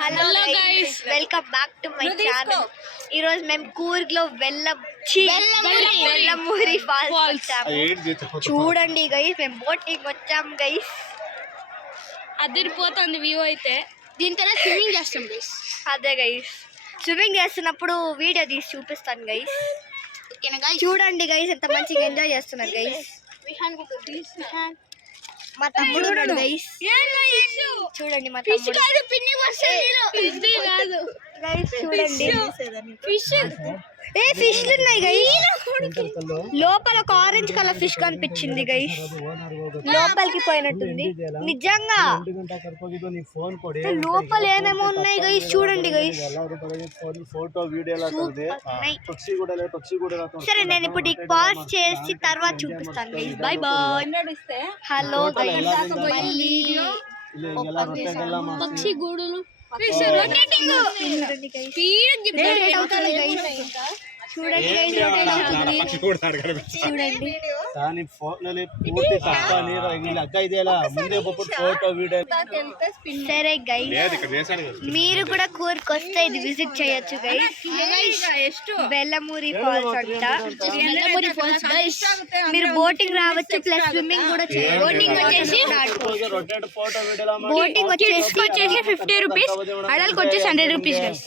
Hello guys, welcome back to my channel. ఈ రోజు మేము కూర్గ్ లో వెల్లమూరి ఫాల్స్ వచ్చాము. చూడండి గైస్, మేము బోటింగ్ వచ్చాం గైస్. అదిరిపోతుంది వ్యూ అయితే. దీంతో స్విమ్మింగ్ చేస్తాం గైస్. అదే గైస్, స్విమ్మింగ్ చేస్తున్నప్పుడు వీడియో తీసి చూపిస్తాను గైస్. చూడండి గైస్, ఎంత మంచిగా ఎంజాయ్ చేస్తున్నారు గైస్. మా తమ్ముడు గైస్, చూడండి మా తమ్ముడు గైస్. చూడండి ఫిష్లు ఉన్నాయి గైస్. లోపల ఒక ఆరెంజ్ కలర్ ఫిష్ కనిపించింది గైస్. లోపలికి పోయినట్టుంది నిజంగా. లోపల ఏమేమో ఉన్నాయి గైస్, చూడండి గైస్. సరే, నేను ఇప్పుడు పాజ్ చేసి తర్వాత చూపిస్తాను guys. Bye bye. Hello guys, పక్షి గూడులు చూడండి. దాని ఫోన్లో పూర్తి తప్ప ముందే ఫోటో వీడియో. సరే గైస్, మీరు కూడా కూర్గ్ వస్తే ఇది విజిట్ చేయొచ్చు గైస్. వెల్లమూరి ఫాల్స్ అంట. మీరు బోటింగ్ రావచ్చు, ప్లస్ స్విమ్మింగ్ కూడా చేయొచ్చు. బోటింగ్ వచ్చేసి 50 రూపీస్, అడల్కి వచ్చేసి 100 రూపీస్ గైస్.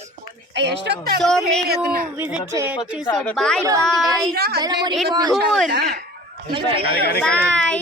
సో మీరు విజిట్ చేయొచ్చు. So bye bye. బాయ్.